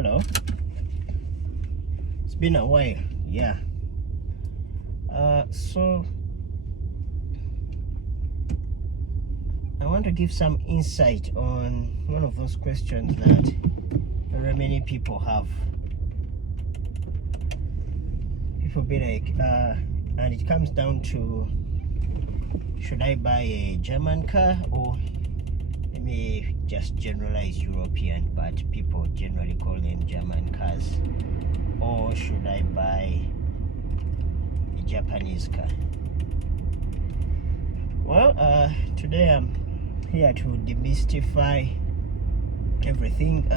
Hello. It's been a while. Yeah. So I want to give some insight on one of those questions that very many people have. People be like, and it comes down to, should I buy a German car, or let me just generalize European, but people generally call them German cars, or should I buy a Japanese car? Well, today I'm here to demystify everything,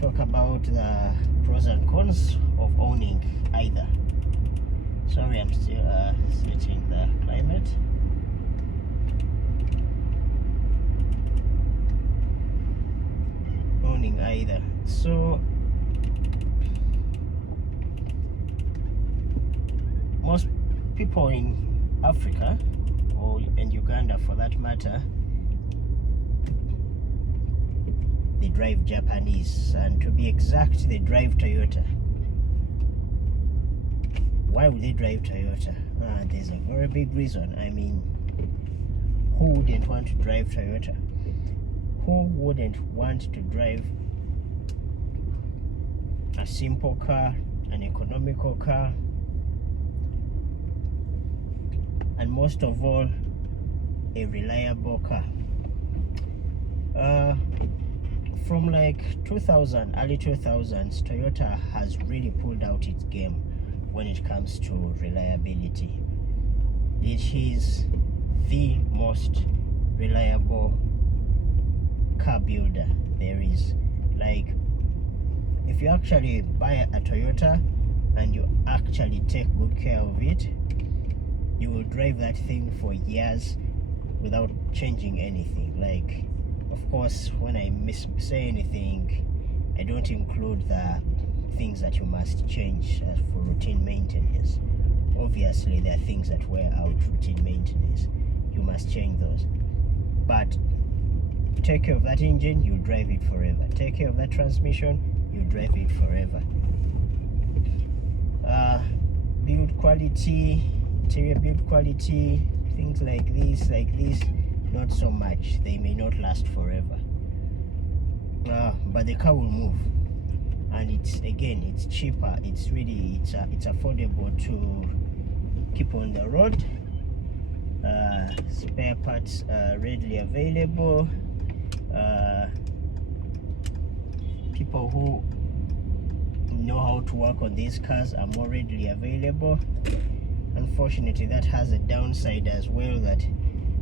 talk about the pros and cons of owning either. Sorry, I'm still setting the climate. Owning either. So most people in Africa, or in Uganda for that matter, they drive Japanese, and to be exact, they drive Toyota. Why would they drive Toyota? There's a very big reason. I mean, who wouldn't want to drive Toyota? Who wouldn't want to drive a simple car, an economical car, and most of all, a reliable car? From like 2000, early 2000s, Toyota has really pulled out its game when it comes to reliability. It is the most reliable car builder there is. Like, if you actually buy a Toyota and you actually take good care of it, you will drive that thing for years without changing anything. Like, of course, when I say anything, I don't include the things that you must change for routine maintenance. Obviously, there are things that wear out routine maintenance. You must change those. But you take care of that engine, you drive it forever. Take care of that transmission, you drive it forever. Build quality, interior build quality, things like this, not so much. They may not last forever. But the car will move, and it's cheaper. It's affordable to keep on the road. Spare parts are readily available. People who know how to work on these cars are more readily available. Unfortunately, that has a downside as well, that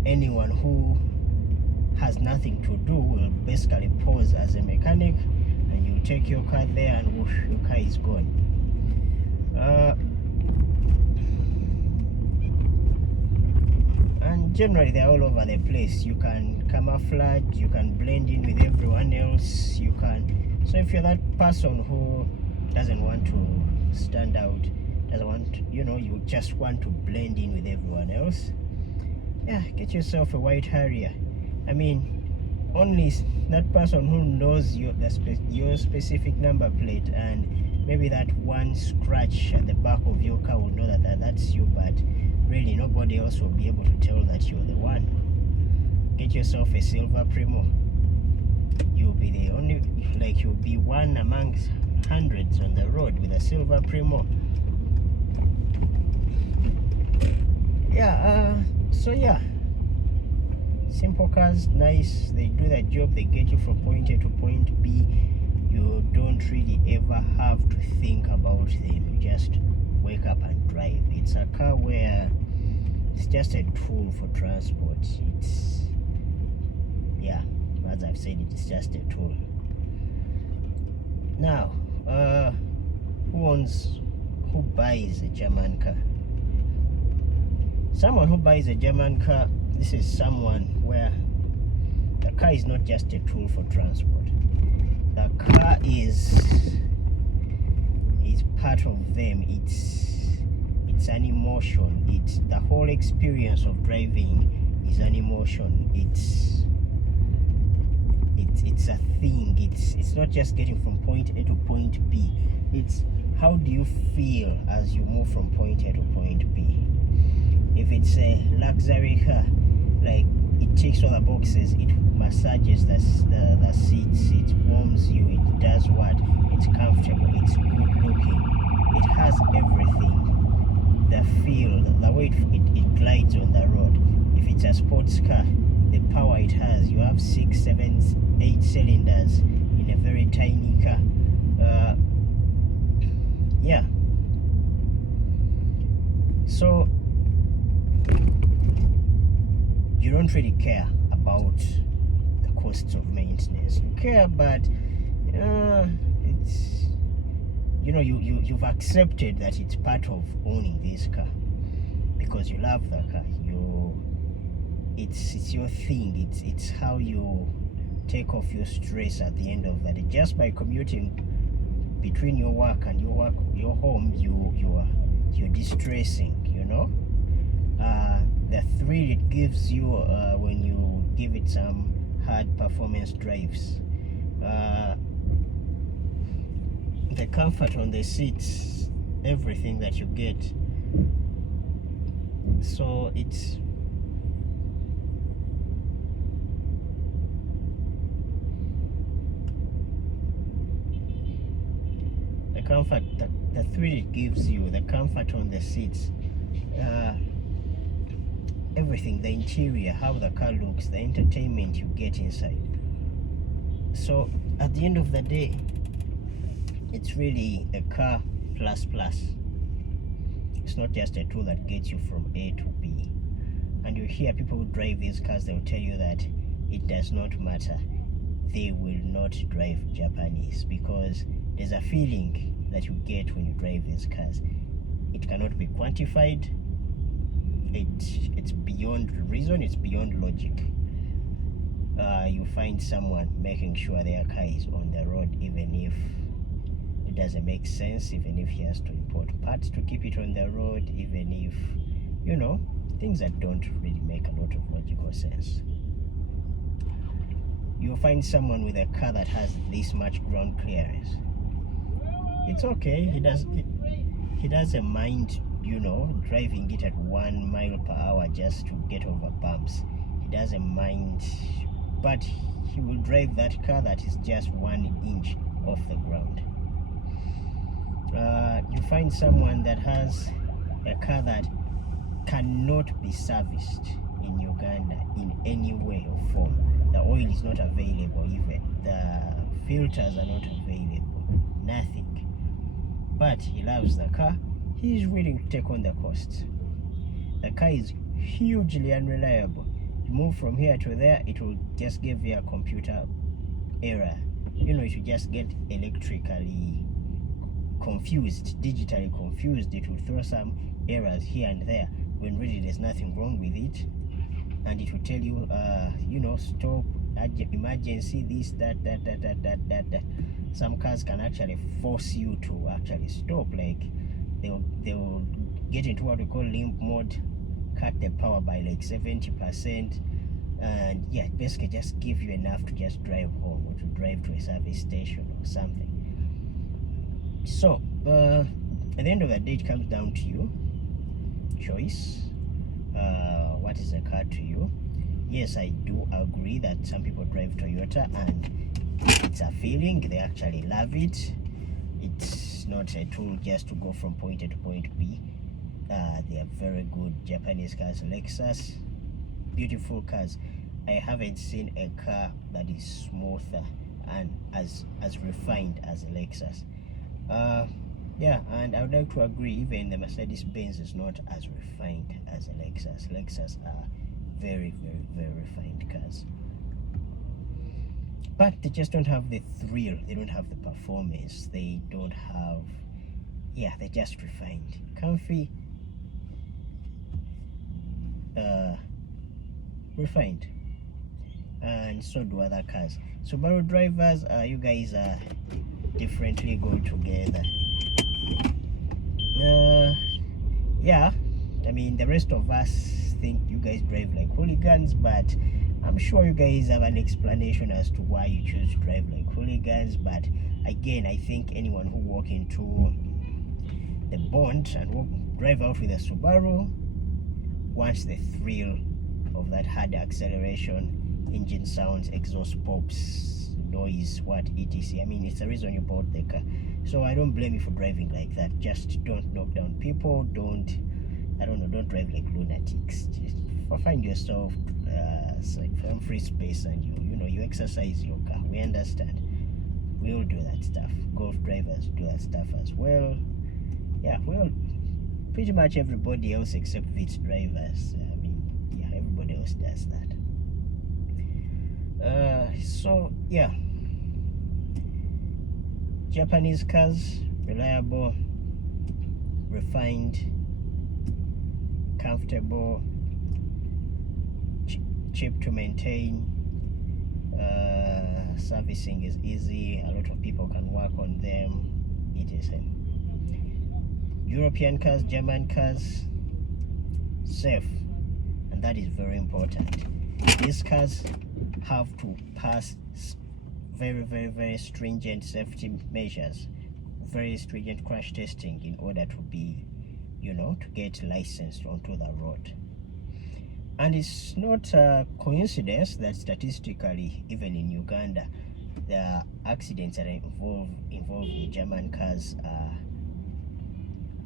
anyone who has nothing to do will basically pose as a mechanic, and you take your car there and whoosh, your car is gone. And generally they're all over the place. You can camouflage, you can blend in with everyone else, so if you're that person who doesn't want to stand out, doesn't want to, you just want to blend in with everyone else, yeah, get yourself a white Harrier. I mean, only that person who knows your specific number plate, and maybe that one scratch at the back of your car will know that's you, but really nobody else will be able to tell that you're the one. Get yourself a silver Primo. You'll be the only, you'll be one amongst hundreds on the road with a silver Primo. So simple cars, nice, they do their job, they get you from point A to point B. You don't really ever have to think about them, you just wake up and drive. It's a car where it's just a tool for transport. As I've said, it's just a tool. Now, who buys a German car? Someone who buys a German car, this is someone where the car is not just a tool for transport. The car is part of them. It's an emotion. It's the whole experience of driving is an emotion. it's a thing. It's not just getting from point A to point B. It's how do you feel as you move from point A to point B. If it's a luxury car, like it ticks all the boxes, it massages the seats, it warms you, it does what, it's comfortable, it's good looking, it has everything. The feel, the way it glides on the road. If it's a sports car, the power it has, you have 6, 7, 8 cylinders in a very tiny car. Yeah, so you don't really care about the costs of maintenance. You care, but it's, you know, you've accepted that it's part of owning this car because you love the car. It's your thing. It's how you take off your stress at the end of the day. Just by commuting between your work and your home, you're distressing. You know, the thrill it gives you when you give it some hard performance drives. The comfort on the seats, everything that you get. So it's the comfort, the thrill it gives you, the comfort on the seats, everything, the interior, how the car looks, the entertainment you get inside. So at the end of the day, it's really a car plus plus. It's not just a tool that gets you from A to B. And you hear people who drive these cars, they'll tell you that it does not matter. They will not drive Japanese because there's a feeling that you get when you drive these cars. It cannot be quantified. It's beyond reason, it's beyond logic. You find someone making sure their car is on the road even if it doesn't make sense, even if he has to import parts to keep it on the road, even if, you know, things that don't really make a lot of logical sense. You'll find someone with a car that has this much ground clearance. It's okay, he doesn't mind, you know, driving it at 1 mile per hour just to get over bumps. He doesn't mind, but he will drive that car that is just 1 inch off the ground. You find someone that has a car that cannot be serviced in Uganda in any way or form. The oil is not available, even the filters are not available, nothing. But he loves the car. He is willing to take on the costs. The car is hugely unreliable. You move from here to there, it will just give you a computer error. You know, it will just get electrically confused, digitally confused. It will throw some errors here and there when really there's nothing wrong with it. And it will tell you, you know, stop, emergency, this, that. Some cars can actually force you to actually stop. Like they will get into what we call limp mode, cut the power by like 70%, and yeah, basically just give you enough to just drive home or to drive to a service station or something. So at the end of the day, it comes down to you choice. What is a car to you? Yes, I do agree that some people drive Toyota and it's a feeling, they actually love it. It's not a tool just to go from point A to point B. They are very good Japanese cars. Lexus, beautiful cars. I haven't seen a car that is smoother and as refined as a Lexus. Yeah, and I would like to agree, even the Mercedes-Benz is not as refined as a Lexus. Lexus are very, very, very refined cars. But they just don't have the thrill, they don't have the performance, they don't have, yeah, they're just refined. Comfy, refined. And so do other cars. Subaru drivers, you guys are differently go together. Yeah, I mean, the rest of us think you guys drive like hooligans, but I'm sure you guys have an explanation as to why you choose to drive like hooligans, but again, I think anyone who walk into the Bond and drive out with a Subaru wants the thrill of that hard acceleration, engine sounds, exhaust pops, noise, what etc. I mean, it's the reason you bought the car. So I don't blame you for driving like that. Just don't knock down people. Don't drive like lunatics. Just find yourself some free space, and you exercise your car. We understand. We all do that stuff. Golf drivers do that stuff as well. Yeah, well, pretty much everybody else except Vitz drivers. I mean, yeah, everybody else does that. So yeah, Japanese cars, reliable, refined, comfortable, cheap to maintain, servicing is easy, a lot of people can work on them, etc. European cars, German cars, safe, and that is very important. These cars have to pass very, very, very stringent safety measures, very stringent crash testing in order to be, to get licensed onto the road. And it's not a coincidence that statistically, even in Uganda, the accidents that involve the German cars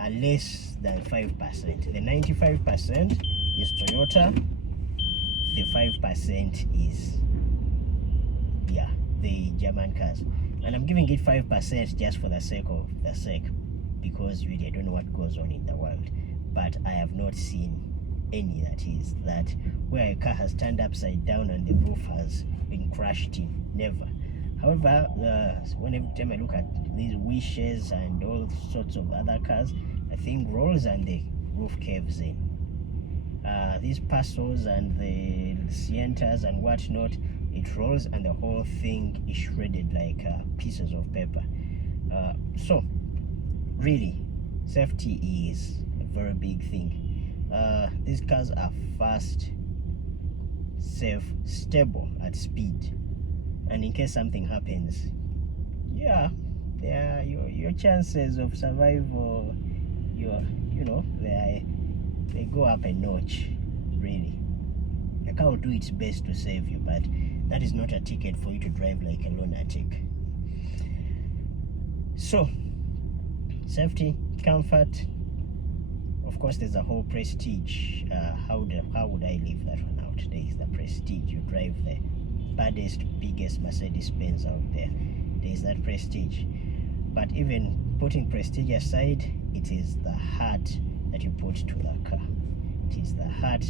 are less than 5%. The 95% is Toyota, the 5% is the German cars. And I'm giving it 5% just for the sake of the sake, because really I don't know what goes on in the world, but I have not seen any that where a car has turned upside down and the roof has been crashed in. Never. However, every time I look at these Wishes and all sorts of other cars, the thing rolls and the roof caves in. These Pasos and the Sientas and whatnot, it rolls and the whole thing is shredded like pieces of paper. So really, safety is a very big thing. These cars are fast, safe, stable at speed, and in case something happens, your chances of survival, they go up a notch. Really, the car will do its best to save you, but that is not a ticket for you to drive like a lunatic. So, safety, comfort. Of course, there's a whole prestige. How would I leave that one out? There is the prestige. You drive the baddest, biggest Mercedes-Benz out there. There is that prestige. But even putting prestige aside, it is the heart that you put to the car. It is the heart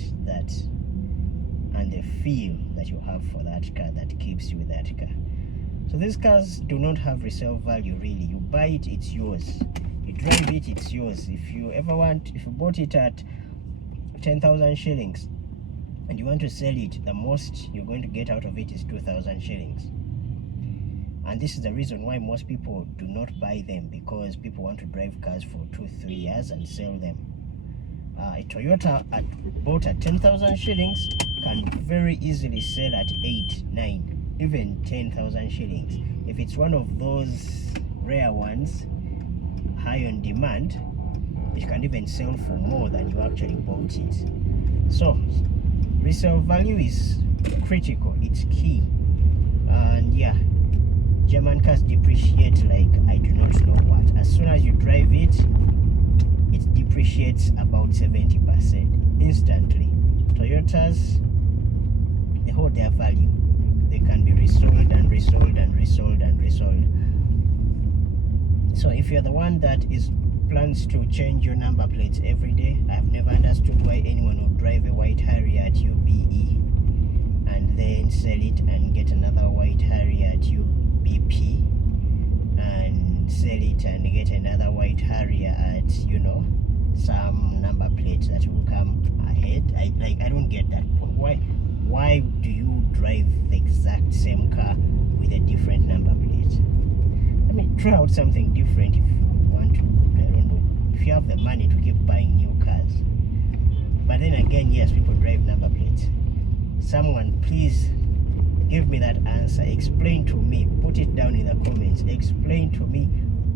and the feel that you have for that car that keeps you with that car. So these cars do not have resale value, really. You buy it, it's yours. You drive it, it's yours. If you bought it at 10,000 shillings and you want to sell it, the most you're going to get out of it is 2,000 shillings. And this is the reason why most people do not buy them, because people want to drive cars for 2-3 years and sell them. A Toyota bought at 10,000 shillings can very easily sell at 8, 9, even 10,000 shillings. If it's one of those rare ones, high on demand, it can even sell for more than you actually bought it. So resale value is critical, it's key. And yeah, German cars depreciate like I do not know what. As soon as you drive it, it depreciates about 70% instantly. Toyotas, they hold their value. They can be resold and resold and resold and resold. So if you're the one that plans to change your number plates every day, I have never understood why anyone would drive a white Harrier at UBE and then sell it and get another white Harrier at UBP and sell it and get another white Harrier at some number plate that will come ahead. I don't get that point. Why do you drive the exact same car with a different number plate? I mean, try out something different if you want to. I don't know, if you have the money to keep buying new cars. But then again, yes, people drive number plates. Someone please give me that answer. Explain to me, put it down in the comments. Explain to me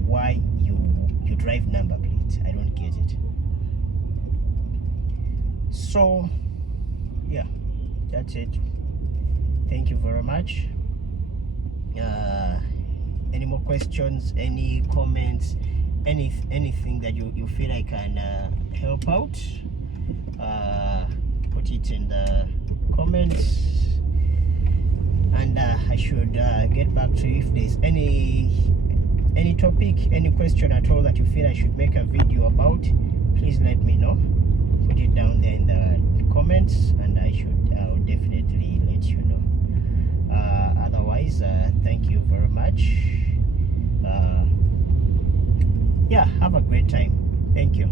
why you drive number plates. I don't get it. So yeah, that's it. Thank you very much. Any more questions, any comments, anything that you feel I can help out, put it in the comments, and I should get back to you if there's any topic, any question at all that you feel I should make a video about. Please let me know. Put it down there in the comments, and I'll definitely let you know. Otherwise, thank you very much. Yeah, have a great time. Thank you.